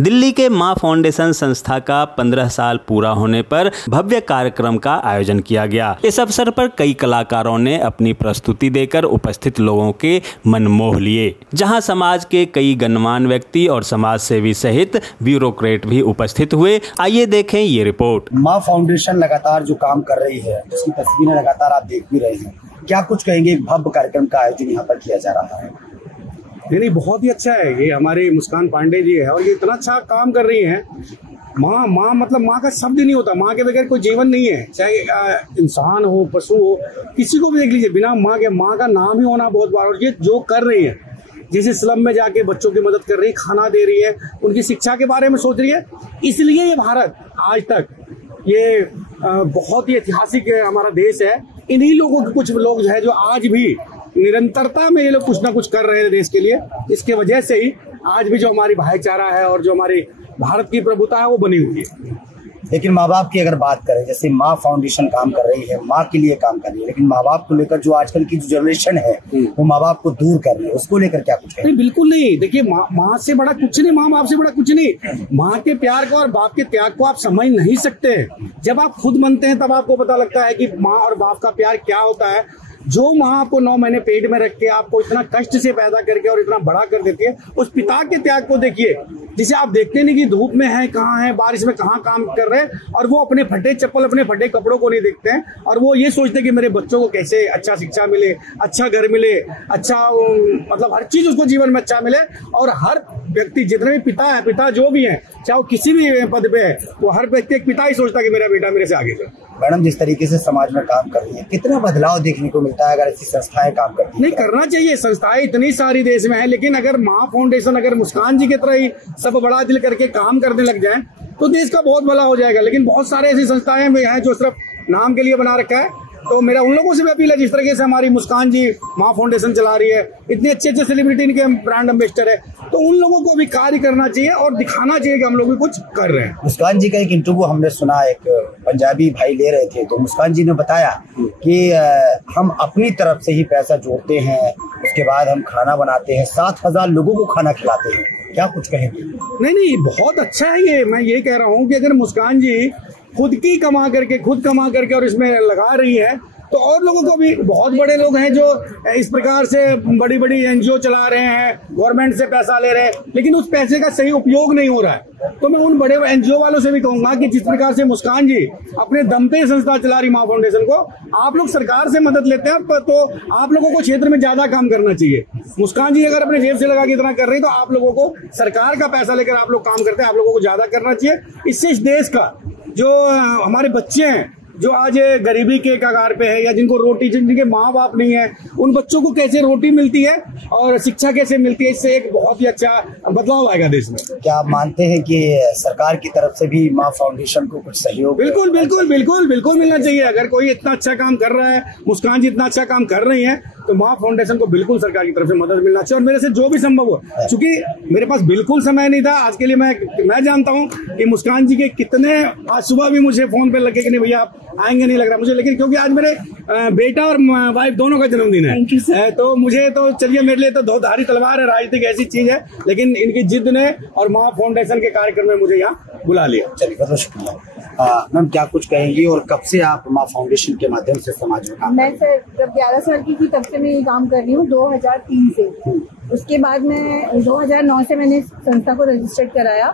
दिल्ली के मां फाउंडेशन संस्था का 15 साल पूरा होने पर भव्य कार्यक्रम का आयोजन किया गया। इस अवसर पर कई कलाकारों ने अपनी प्रस्तुति देकर उपस्थित लोगों के मन मोह लिए, जहां समाज के कई गणमान्य व्यक्ति और समाज सेवी सहित ब्यूरोक्रेट भी उपस्थित हुए। आइए देखें ये रिपोर्ट। मां फाउंडेशन लगातार जो काम कर रही है, जिसकी तस्वीरें लगातार आप देख भी रहे हैं, क्या कुछ कहेंगे? एक भव्य कार्यक्रम का आयोजन यहाँ पर किया जा रहा है। नहीं, बहुत ही अच्छा है। ये हमारी मुस्कान पांडे जी है और ये इतना अच्छा काम कर रही हैं। माँ मतलब माँ का शब्द नहीं होता, माँ के बगैर कोई जीवन नहीं है। चाहे इंसान हो, पशु हो, किसी को भी देख लीजिए, बिना माँ के, माँ का नाम ही होना बहुत बार। और ये जो कर रही है, जैसे स्लम में जाके बच्चों की मदद कर रही है, खाना दे रही है, उनकी शिक्षा के बारे में सोच रही है, इसलिए ये भारत आज तक ये बहुत ही ऐतिहासिक हमारा देश है। इन्हीं लोगों के कुछ लोग है जो आज भी निरंतरता में ये लोग कुछ ना कुछ कर रहे हैं देश के लिए। इसके वजह से ही आज भी जो हमारी भाईचारा है और जो हमारी भारत की प्रभुता है वो बनी हुई है। लेकिन माँ बाप की अगर बात करें, जैसे माँ फाउंडेशन काम कर रही है, माँ के लिए काम कर रही है, लेकिन माँ बाप को लेकर जो आजकल की जो जनरेशन है वो माँ बाप को दूर कर रही है, उसको लेकर क्या कुछ है? नहीं, बिल्कुल नहीं। देखिए, माँ से बड़ा कुछ नहीं, माँ बाप से बड़ा कुछ नहीं। माँ के प्यार को और बाप के त्याग को आप समझ नहीं सकते। जब आप खुद बनते हैं तब आपको पता लगता है कि माँ और बाप का प्यार क्या होता है। जो माँ आपको 9 महीने पेट में रख के आपको इतना कष्ट से पैदा करके और इतना बड़ा कर देती है, उस पिता के त्याग को देखिए, जिसे आप देखते नहीं कि धूप में है, कहाँ है, बारिश में कहाँ काम कर रहे हैं, और वो अपने फटे चप्पल, अपने फटे कपड़ों को नहीं देखते हैं, और वो ये सोचते हैं कि मेरे बच्चों को कैसे अच्छा शिक्षा मिले, अच्छा घर मिले, अच्छा मतलब हर चीज उसको जीवन में अच्छा मिले। और हर व्यक्ति, जितने भी पिता है, पिता जो भी है, चाहे वो किसी भी पद पे है, वो हर व्यक्ति एक पिता ही सोचता है कि मेरा बेटा मेरे से आगे जाए। मैडम, जिस तरीके से समाज में काम कर रही है, कितना बदलाव देखने को मिलता है अगर ऐसी संस्थाएं काम करती हैं? नहीं, करना चाहिए। संस्थाएं इतनी सारी देश में है, लेकिन अगर माँ फाउंडेशन अगर मुस्कान जी की तरह ही सब बड़ा दिल करके काम करने लग जाए तो देश का बहुत भला हो जाएगा। लेकिन बहुत सारे ऐसी संस्थाएं हैं जो सिर्फ नाम के लिए बना रखा है। तो मेरा उन लोगों से भी अपील है, जिस तरीके से हमारी मुस्कान जी माँ फाउंडेशन चला रही है, इतने अच्छे अच्छे सेलिब्रिटी इनके ब्रांड एम्बेसडर है, तो उन लोगों को भी कार्य करना चाहिए और दिखाना चाहिए कि हम लोग भी कुछ कर रहे हैं। मुस्कान जी का एक इंटरव्यू हमने सुना, एक पंजाबी भाई ले रहे थे, तो मुस्कान जी ने बताया कि हम अपनी तरफ से ही पैसा जोड़ते हैं, उसके बाद हम खाना बनाते हैं, 7,000 लोगों को खाना खिलाते हैं। क्या कुछ कहेंगे? नहीं, बहुत अच्छा है ये। मैं ये कह रहा हूँ कि अगर मुस्कान जी खुद कमा करके और इसमें लगा रही है, तो और लोगों को भी, बहुत बड़े लोग हैं जो इस प्रकार से बड़ी बड़ी एनजीओ चला रहे हैं, गवर्नमेंट से पैसा ले रहे हैं, लेकिन उस पैसे का सही उपयोग नहीं हो रहा है। तो मैं उन बड़े एनजीओ वालों से भी कहूंगा कि जिस प्रकार से मुस्कान जी अपने दम पे संस्था चला रही माँ फाउंडेशन को, आप लोग सरकार से मदद लेते हैं तो आप लोगों को क्षेत्र में ज्यादा काम करना चाहिए। मुस्कान जी अगर अपने जेब से लगा के इतना कर रही तो आप लोगों को सरकार का पैसा लेकर आप लोग काम करते हैं, आप लोगों को ज्यादा करना चाहिए। इससे इस देश का जो हमारे बच्चे हैं जो आज गरीबी के कगार पे है, या जिनको रोटी, जिनके माँ बाप नहीं है, उन बच्चों को कैसे रोटी मिलती है और शिक्षा कैसे मिलती है, इससे एक बहुत ही अच्छा बदलाव आएगा देश में। क्या आप मानते हैं कि सरकार की तरफ से भी माँ फाउंडेशन को कुछ सहयोग? बिल्कुल मिलना चाहिए। अगर कोई इतना अच्छा काम कर रहा है, मुस्कान जी इतना अच्छा काम कर रही है, तो माँ फाउंडेशन को बिल्कुल सरकार की तरफ से मदद मिलना चाहिए। और मेरे से जो भी संभव हो, क्योंकि मेरे पास बिल्कुल समय नहीं था आज के लिए। मैं जानता हूँ कि मुस्कान जी के कितने, आज सुबह भी मुझे फोन पे लगे कि नहीं भैया आप आएंगे, नहीं लग रहा मुझे, लेकिन क्योंकि आज मेरे बेटा और वाइफ दोनों का जन्मदिन है, तो मुझे तो चलिए, मेरे लिए तो धारी तलवार है, राजनीतिक ऐसी चीज है, लेकिन इनकी जिद ने और माँ फाउंडेशन के कार्यक्रम में मुझे यहाँ बुला लिया। चलिए, बहुत शुक्रिया। मैम, क्या कुछ कहेंगी और कब से आप माँ फाउंडेशन के माध्यम से समाज में काम? मैं सर जब 11 साल की थी तब से मैं ये काम कर रही हूँ, 2003 से। उसके बाद मैं 2009 से मैंने संस्था को रजिस्टर्ड कराया।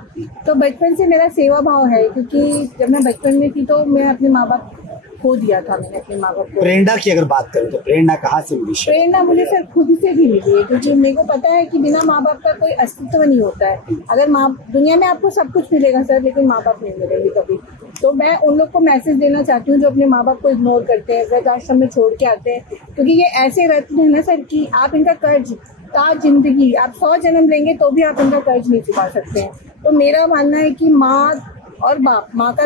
तो बचपन से मेरा सेवा भाव है, क्योंकि जब मैं बचपन में थी तो मैं अपने माँ बाप खो दिया था। मैंने अपने माँ बाप को। प्रेरणा की अगर बात करें तो प्रेरणा कहाँ से मिली? प्रेरणा मुझे सर खुद से भी मिली है, क्योंकि मेरे को पता है कि बिना माँ बाप का कोई अस्तित्व नहीं होता है। अगर दुनिया में आपको सब कुछ मिलेगा सर, लेकिन माँ बाप नहीं मिलेंगे कभी। तो मैं उन लोग को मैसेज देना चाहती हूँ जो अपने माँ बाप को इग्नोर करते हैं, वृद्धाश्रम में छोड़ के आते हैं, क्योंकि ये ऐसे रत्न है ना सर कि आप इनका कर्ज जिंदगी, आप 100 जन्म लेंगे तो भी आप इनका कर्ज नहीं चुका सकते हैं। तो मेरा मानना है कि माँ और बाप, माँ का,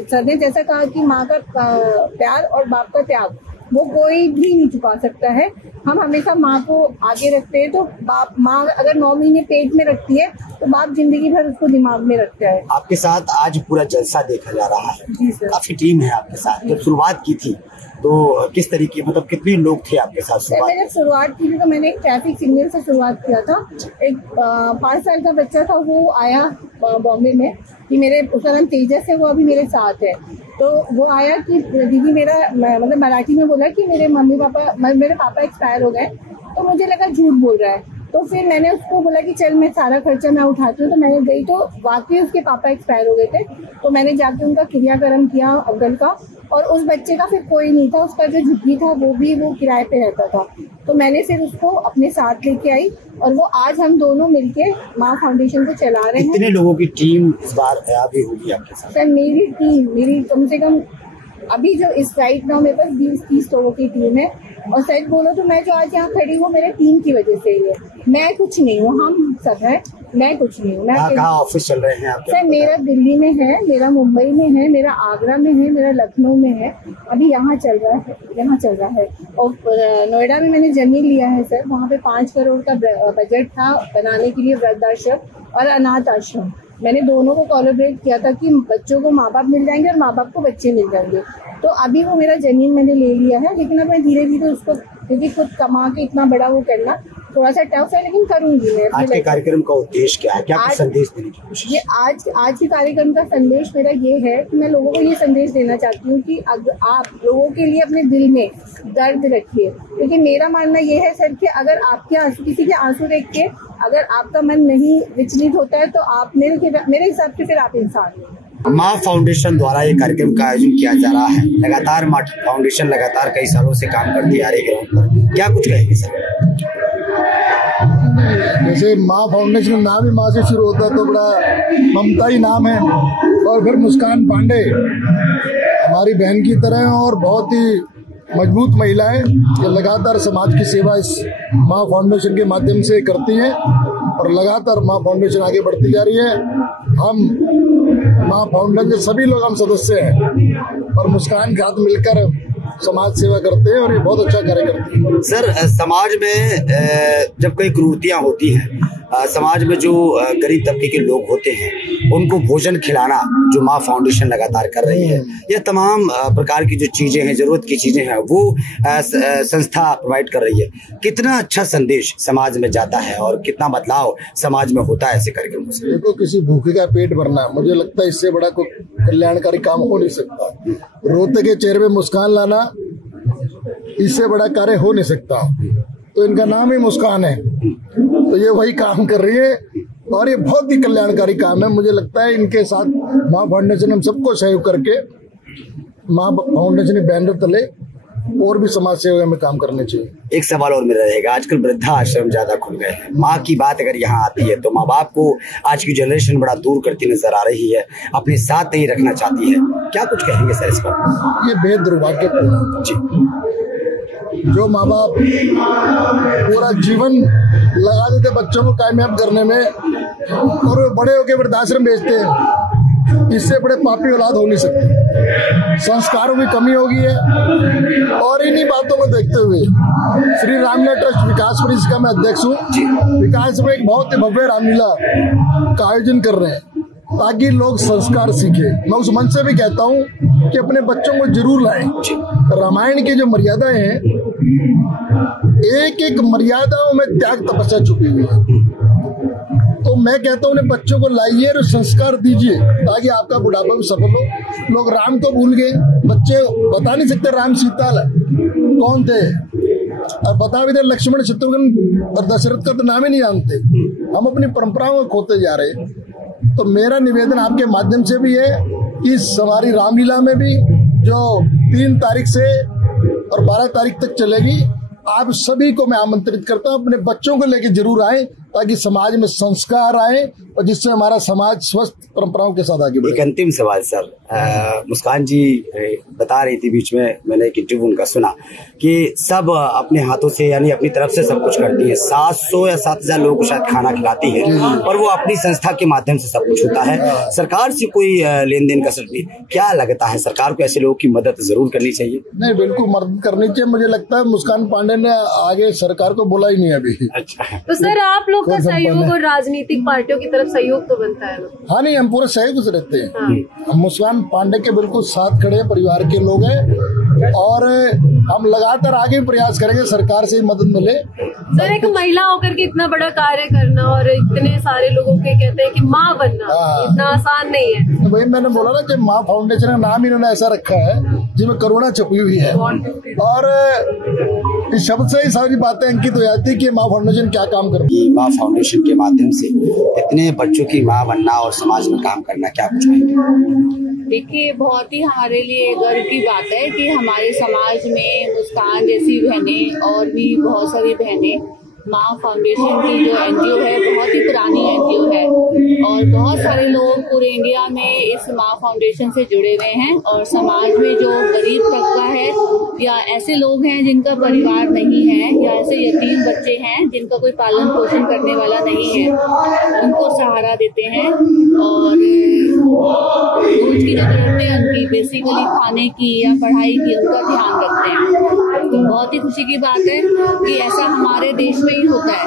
सर ने जैसा कहा कि माँ का प्यार और बाप का त्याग, वो कोई भी नहीं चुका सकता है। हम हमेशा माँ को आगे रखते हैं, तो बाप माँ अगर 9 महीने पेट में रखती है तो बाप जिंदगी भर उसको दिमाग में रखता है। आपके साथ आज पूरा जलसा देखा जा रहा है, जी सर। काफी टीम है आपके साथ। जब शुरुआत की थी तो किस तरीके, मतलब कितने लोग थे आपके साथ शुरुआत? मैंने शुरुआत की थी तो मैंने एक ट्रैफिक सिग्नल से शुरुआत किया था। एक 5 साल का बच्चा था, वो आया बॉम्बे में कि मेरे, उसका नाम तेजस है, वो अभी मेरे साथ है। तो वो आया कि दीदी मेरा, मतलब मराठी में बोला कि मेरे पापा एक्सपायर हो गए। तो मुझे लगा झूठ बोल रहा है, तो फिर मैंने उसको बोला कि चल मैं सारा खर्चा मैं उठाती हूँ। तो मैंने गई तो वाकई उसके पापा एक्सपायर हो गए थे। तो मैंने जाके उनका क्रियाक्रम किया अंकल का, और उस बच्चे का फिर कोई नहीं था, उसका जो झुग्गी था वो किराए पे रहता था। तो मैंने फिर उसको अपने साथ लेके आई, और वो आज हम दोनों मिलके माँ फाउंडेशन को चला रहे हैं। कितने लोगों की टीम इस बार अभी होगी आपके साथ? सर मेरी टीम, मेरी कम से कम अभी जो इस राइट नाउ मेरे पास 20-30 लोगों की टीम है। और सच बोलो तो मैं जो आज यहाँ खड़ी हूँ मेरे टीम की वजह से ही है। मैं कुछ नहीं हूँ, हम सब है, मैं कुछ नहीं हूँ। कहाँ ऑफिस चल रहे हैं आपके? सर मेरा दिल्ली में है, मेरा मुंबई में है, मेरा आगरा में है, मेरा लखनऊ में है, अभी यहाँ चल रहा है। और नोएडा में मैंने जमीन लिया है सर, वहाँ पे 5 करोड़ का बजट था बनाने के लिए वृद्धाश्रम और अनाथ आश्रम। मैंने दोनों को कोलैबोरेट किया था कि बच्चों को माँ बाप मिल जाएंगे और माँ बाप को बच्चे मिल जाएंगे। तो अभी वो मेरा जमीन मैंने ले लिया है, लेकिन अब मैं धीरे धीरे उसको, क्योंकि खुद कमा के इतना बड़ा वो करना थोड़ा सा टफ है, लेकिन करूंगी मैं। आज के कार्यक्रम का उद्देश्य क्या है, क्या कुछ संदेश देने की कोशिश? ये आज के कार्यक्रम का संदेश मेरा ये है कि मैं लोगों को ये संदेश देना चाहती हूँ कि आप लोगों के लिए अपने दिल में दर्द रखिए। क्योंकि मेरा मानना ये है सर कि अगर आपके आंसू, किसी के आंसू देख के अगर आपका मन नहीं विचलित होता है तो आप मेरे हिसाब से फिर आप इंसान हैं। माँ फाउंडेशन द्वारा ये कार्यक्रम का आयोजन किया जा रहा है। लगातार माँ फाउंडेशन लगातार कई सालों से काम करती आ रही है ग्राउंड पर, क्या कुछ कहेंगे सर? जैसे माँ फाउंडेशन नाम ही माँ से शुरू होता है तो बड़ा ममता ही नाम है। और फिर मुस्कान पांडे हमारी बहन की तरह है और बहुत ही मजबूत महिला है जो लगातार समाज की सेवा इस माँ फाउंडेशन के माध्यम से करती हैं और लगातार माँ फाउंडेशन आगे बढ़ती जा रही है। हम माँ फाउंडेशन के सभी लोग हम सदस्य हैं और मुस्कान के हाथ मिलकर समाज सेवा करते हैं और ये बहुत अच्छा कार्य करते हैं। सर समाज में जब कई क्रूरतियां होती हैं, समाज में जो गरीब तबके के लोग होते हैं उनको भोजन खिलाना जो माँ फाउंडेशन लगातार कर रही है, यह तमाम प्रकार की जो चीजें हैं, जरूरत की चीजें हैं, वो संस्था प्रोवाइड कर रही है। कितना अच्छा संदेश समाज में जाता है और कितना बदलाव समाज में होता है ऐसे कार्यक्रमों से? देखो, किसी भूखे का पेट भरना, मुझे लगता है इससे बड़ा कोई कल्याणकारी काम हो नहीं सकता। रोते के चेहरे पे मुस्कान लाना, इससे बड़ा कार्य हो नहीं सकता। तो इनका नाम ही मुस्कान है, तो ये वही काम कर रही है और ये बहुत ही कल्याणकारी काम है। मुझे लगता है इनके साथ माँ फाउंडेशन हम सबको सहयोग करके माँ फाउंडेशन बैनर तले और भी समाज सेवा में काम करने चाहिए। एक सवाल और मेरा रहेगा, आजकल वृद्धा आश्रम ज्यादा खुल गए हैं। माँ की बात अगर यहाँ आती है तो माँ बाप को आज की जनरेशन बड़ा दूर करती नजर आ रही है, अपने साथ नहीं रखना चाहती है, क्या कुछ कहेंगे सर इस पर? ये बेहद दुर्भाग्यपूर्ण जी। जो माँ बाप पूरा जीवन लगा देते बच्चों को कामयाब करने में और वो बड़े होकर वृद्धाश्रम भेजते हैं, इससे बड़े पापी औलाद हो नहीं सकते। संस्कारों की कमी हो गई है और इन्हीं बातों को देखते हुए श्री रामलीला ट्रस्ट विकास परिषद का मैं अध्यक्ष हूँ। विकास में एक बहुत ही भव्य रामलीला का आयोजन कर रहे हैं ताकि लोग संस्कार सीखे। मैं उस मन से भी कहता हूँ कि अपने बच्चों को जरूर लाएं। रामायण की जो मर्यादाएं हैं, एक एक मर्यादाओं में त्याग तपस्या छुपी हुई है। तो मैं कहता हूँ उन्हें बच्चों को लाइए और संस्कार दीजिए ताकि आपका बुढ़ापा भी सफल हो। लोग राम को भूल गए, बच्चे बता नहीं सकते राम सीता कौन थे, और बता भी दे लक्ष्मण शत्रुघ्न और दशरथ का तो नाम ही नहीं जानते। हम अपनी परंपराओं को खोते जा रहे हैं। तो मेरा निवेदन आपके माध्यम से भी है कि हमारी रामलीला में भी जो 3 तारीख से और 12 तारीख तक चलेगी, आप सभी को मैं आमंत्रित करता हूं, अपने बच्चों को लेके जरूर आए ताकि समाज में संस्कार आए और जिससे हमारा समाज स्वस्थ परंपराओं के साथ आगे बढ़े। एक अंतिम सवाल सर, मुस्कान जी बता रही थी बीच में, मैंने एक इंटरव्यू उनका सुना कि सब अपने हाथों से यानी अपनी तरफ से सब कुछ करती है। 700 या 7000 लोगों को शायद खाना खिलाती है और वो अपनी संस्था के माध्यम से सब कुछ होता है। सरकार से कोई लेन देन का नहीं, क्या लगता है सरकार को ऐसे लोगों की मदद जरूर करनी चाहिए? नहीं, बिल्कुल मदद करनी चाहिए। मुझे लगता है मुस्कान पांडे ने आगे सरकार को बोला ही नहीं अभी। अच्छा, तो सर आप लोग का सहयोग और राजनीतिक पार्टियों की तरफ सहयोग तो बनता है? हाँ नहीं, हम पूरे सहयोग से रहते हैं। हम मुस्कान पांडे के बिल्कुल साथ खड़े परिवार के लोग हैं और हम लगातार आगे प्रयास करेंगे सरकार से मदद मिले। सर एक महिला होकर के इतना बड़ा कार्य करना और इतने सारे लोगों के कहते हैं कि माँ बनना इतना आसान नहीं है। तो वही मैंने बोला ना कि माँ फाउंडेशन का नाम इन्होंने ऐसा रखा है जिसमें करुणा छुपी हुई है और इस शब्द से ही सारी बातें अंकित हो जाती है कि माँ फाउंडेशन क्या काम करती है। माँ फाउंडेशन के माध्यम से इतने बच्चों की माँ बनना और समाज में काम करना, क्या कुछ कहेंगे? देखिए, बहुत ही हमारे लिए गर्व की बात है कि हमारे समाज में मुस्कान जैसी बहनें और भी बहुत सारी बहनें माँ फाउंडेशन की जो एनजीओ है बहुत ही पुरानी एनजीओ है और बहुत सारे लोग पूरे इंडिया में इस माँ फाउंडेशन से जुड़े हुए हैं और समाज में जो गरीब तबका है या ऐसे लोग हैं जिनका परिवार नहीं है या ऐसे यतीम बच्चे हैं जिनका कोई पालन पोषण करने वाला नहीं है, उनको सहारा देते हैं और रोज की जो जरूरतें हैं उनकी बेसिकली खाने की या पढ़ाई की उनका ध्यान रखते हैं। तो बहुत ही खुशी की बात है कि ऐसा हमारे देश में ही होता है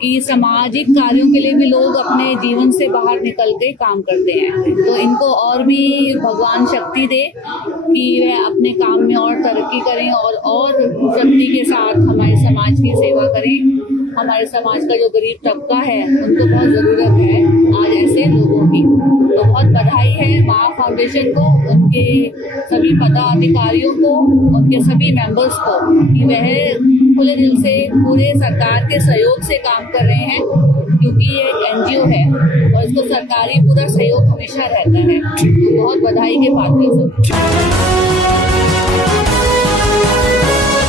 कि सामाजिक कार्यों के लिए भी लोग अपने जीवन से बाहर निकल के काम करते हैं। तो इनको और भी भगवान शक्ति दे कि वह अपने काम में और तरक्की करें और शक्ति के साथ हमारे समाज की सेवा करें। हमारे समाज का जो गरीब तबका है उनको बहुत जरूरत है आज ऐसे लोगों की। तो बहुत बधाई है माँ फाउंडेशन को, उनके सभी पदाधिकारियों को, उनके सभी मेंबर्स को कि वह खुले दिल से पूरे सरकार के सहयोग से काम कर रहे हैं क्योंकि ये एक एनजीओ है और इसको सरकारी पूरा सहयोग हमेशा रहता है। बहुत बधाई के पात्र सब।